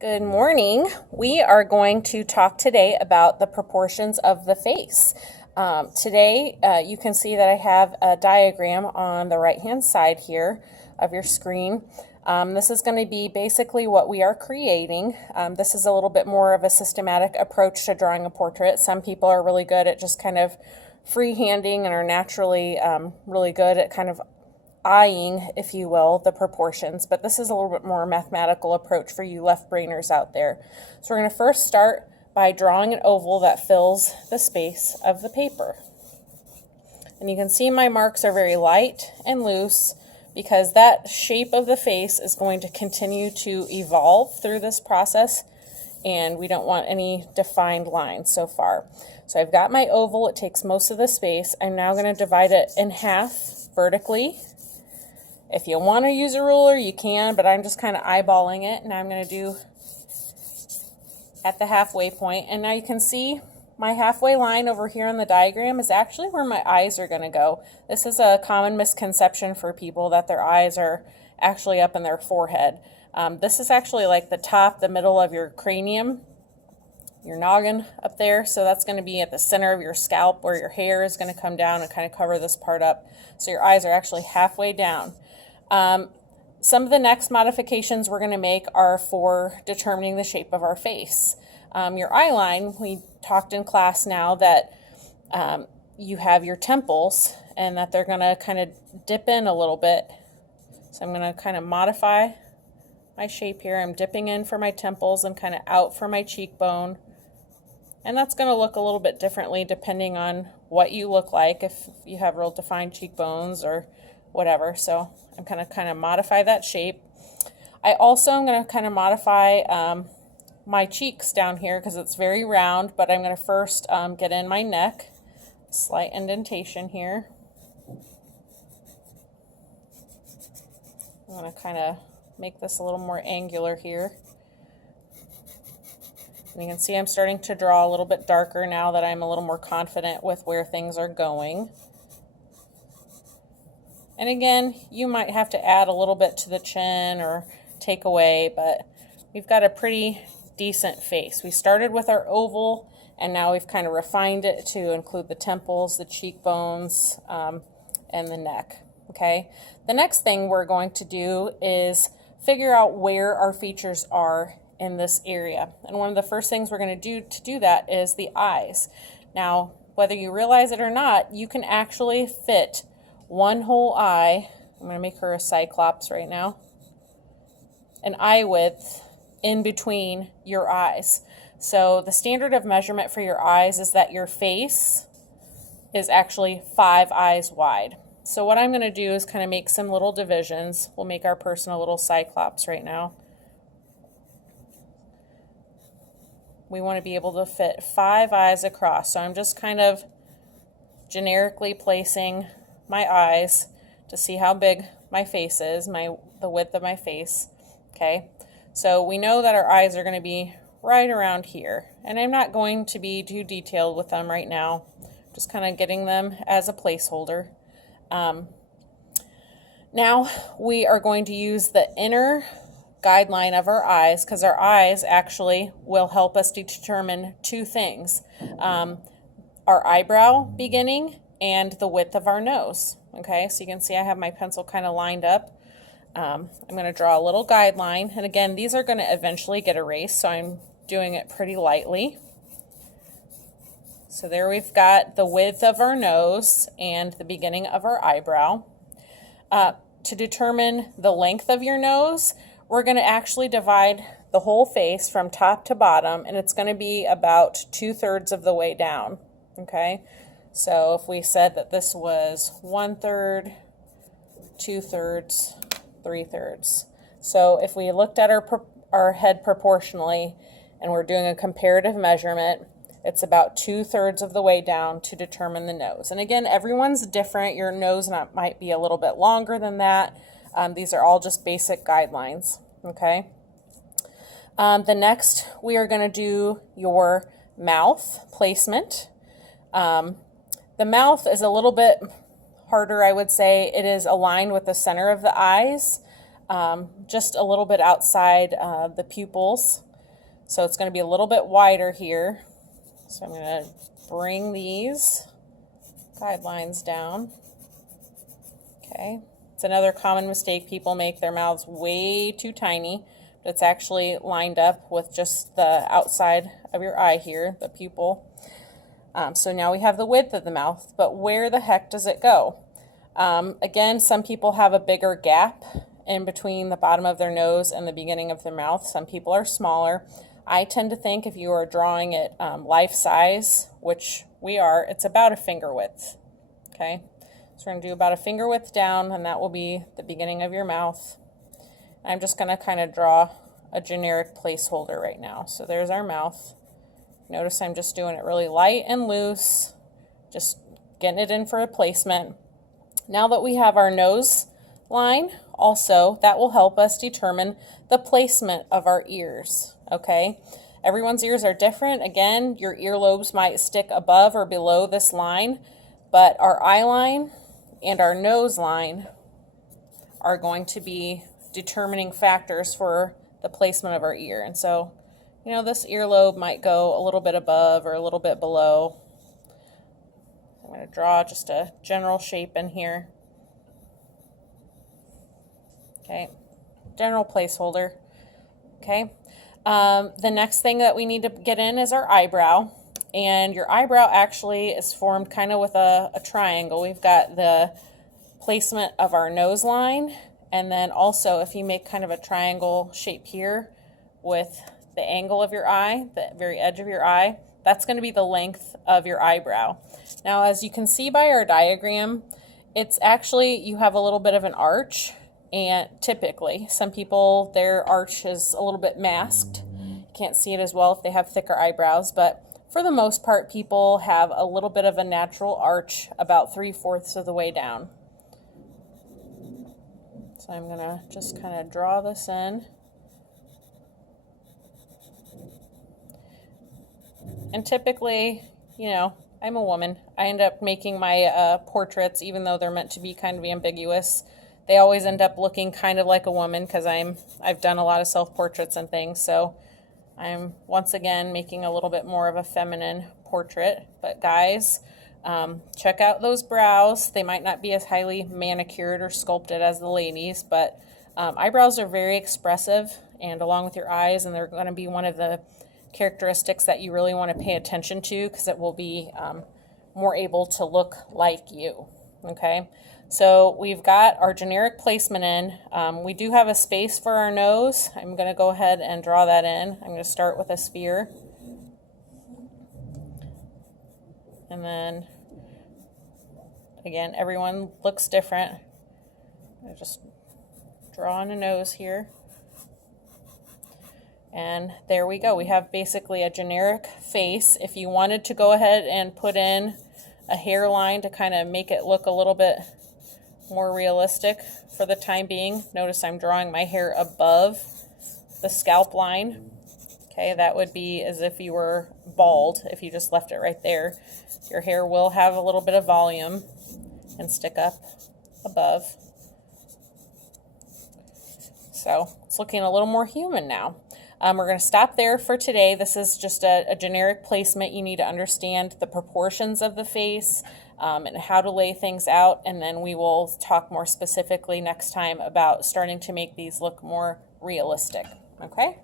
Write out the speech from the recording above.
Good morning. We are going to talk today about the proportions of the face. Today, you can see that I have a diagram on the right-hand side here of your screen. This is going to be basically what we are creating. This is a little bit more of a systematic approach to drawing a portrait. Some people are really good at just kind of freehanding and are naturally really good at kind of eyeing, if you will, the proportions, but this is a little bit more mathematical approach for you left-brainers out there. So we're going to first start by drawing an oval that fills the space of the paper. And you can see my marks are very light and loose because that shape of the face is going to continue to evolve through this process, and we don't want any defined lines so far. So I've got my oval, it takes most of the space. I'm now going to divide it in half vertically. If you want to use a ruler, you can, but I'm just kind of eyeballing it, and I'm going to do at the halfway point. And now you can see my halfway line over here in the diagram is actually where my eyes are going to go. This is a common misconception for people that their eyes are actually up in their forehead. This is actually like the top, the middle of your cranium, your noggin up there. So that's going to be at the center of your scalp where your hair is going to come down and kind of cover this part up. So your eyes are actually halfway down. Some of the next modifications we're going to make are for determining the shape of our face. Your eye line, we talked in class now that you have your temples and that they're going to kind of dip in a little bit. So I'm going to kind of modify my shape here. I'm dipping in for my temples and kind of out for my cheekbone. And that's going to look a little bit differently depending on what you look like, if you have real defined cheekbones or whatever. So I'm going to kind of modify that shape. I also am going to kind of modify my cheeks down here because it's very round, but I'm going to first get in my neck, slight indentation here. I'm going to kind of make this a little more angular here. And you can see I'm starting to draw a little bit darker now that I'm a little more confident with where things are going. And again, you might have to add a little bit to the chin or take away, but we've got a pretty decent face. We started with our oval, and now we've kind of refined it to include the temples, the cheekbones, and the neck. Okay. The next thing we're going to do is figure out where our features are in this area. And one of the first things we're going to do that is the eyes. Now, whether you realize it or not, you can actually fit one whole eye. I'm going to make her a cyclops right now. An eye width in between your eyes. So the standard of measurement for your eyes is that your face is actually 5 eyes wide. So what I'm going to do is kind of make some little divisions. We'll make our person a little cyclops right now. We want to be able to fit 5 eyes across. So I'm just kind of generically placing my eyes to see how big my face is, the width of my face. Okay, so we know that our eyes are going to be right around here, and I'm not going to be too detailed with them right now, just kind of getting them as a placeholder. Now we are going to use the inner guideline of our eyes, because our eyes actually will help us to determine 2 things, our eyebrow beginning and the width of our nose. Okay, so you can see I have my pencil kind of lined up. I'm going to draw a little guideline, and again, these are going to eventually get erased, so I'm doing it pretty lightly. So there we've got the width of our nose and the beginning of our eyebrow. To determine the length of your nose, we're going to actually divide the whole face from top to bottom, and it's going to be about 2/3 of the way down. Okay, so if we said that this was 1/3, 2/3, 3/3. So if we looked at our head proportionally and we're doing a comparative measurement, it's about 2/3 of the way down to determine the nose. And again, everyone's different. Your nose might be a little bit longer than that. These are all just basic guidelines. Okay. The next, we are going to do your mouth placement. The mouth is a little bit harder, I would say. It is aligned with the center of the eyes, just a little bit outside the pupils. So it's going to be a little bit wider here. So I'm going to bring these guidelines down. Okay, it's another common mistake people make. Their mouths way too tiny, but it's actually lined up with just the outside of your eye here, the pupil. So now we have the width of the mouth, but where the heck does it go? Again, some people have a bigger gap in between the bottom of their nose and the beginning of their mouth. Some people are smaller. I tend to think if you are drawing it life size, which we are, it's about a finger width. Okay, so we're going to do about a finger width down, and that will be the beginning of your mouth. I'm just going to kind of draw a generic placeholder right now. So there's our mouth. Notice I'm just doing it really light and loose, just getting it in for a placement. Now that we have our nose line, also, that will help us determine the placement of our ears, okay? Everyone's ears are different. Again, your earlobes might stick above or below this line, but our eye line and our nose line are going to be determining factors for the placement of our ear. And so, you know, this earlobe might go a little bit above or a little bit below. I'm going to draw just a general shape in here. Okay, general placeholder. Okay, the next thing that we need to get in is our eyebrow. And your eyebrow actually is formed kind of with a triangle. We've got the placement of our nose line, and then also if you make kind of a triangle shape here with the angle of your eye, the very edge of your eye, that's going to be the length of your eyebrow. Now, as you can see by our diagram, it's actually, you have a little bit of an arch, and typically some people, their arch is a little bit masked. You can't see it as well if they have thicker eyebrows, but for the most part, people have a little bit of a natural arch about 3/4 of the way down. So I'm going to just kind of draw this in. And typically, you know, I'm a woman. I end up making my portraits, even though they're meant to be kind of ambiguous. They always end up looking kind of like a woman because I've done a lot of self-portraits and things. So I'm once again making a little bit more of a feminine portrait. But guys, check out those brows. They might not be as highly manicured or sculpted as the ladies, but eyebrows are very expressive, and along with your eyes, and they're going to be one of the characteristics that you really want to pay attention to because it will be more able to look like you. Okay, so we've got our generic placement in. We do have a space for our nose. I'm going to go ahead and draw that in. I'm going to start with a sphere. And then, again, everyone looks different. I just draw on a nose here. And there we go. We have basically a generic face. If you wanted to go ahead and put in a hairline to kind of make it look a little bit more realistic for the time being, notice I'm drawing my hair above the scalp line. Okay, that would be as if you were bald if you just left it right there. Your hair will have a little bit of volume and stick up above. So it's looking a little more human now. We're going to stop there for today. This is just a generic placement. You need to understand the proportions of the face and how to lay things out, and then we will talk more specifically next time about starting to make these look more realistic. Okay?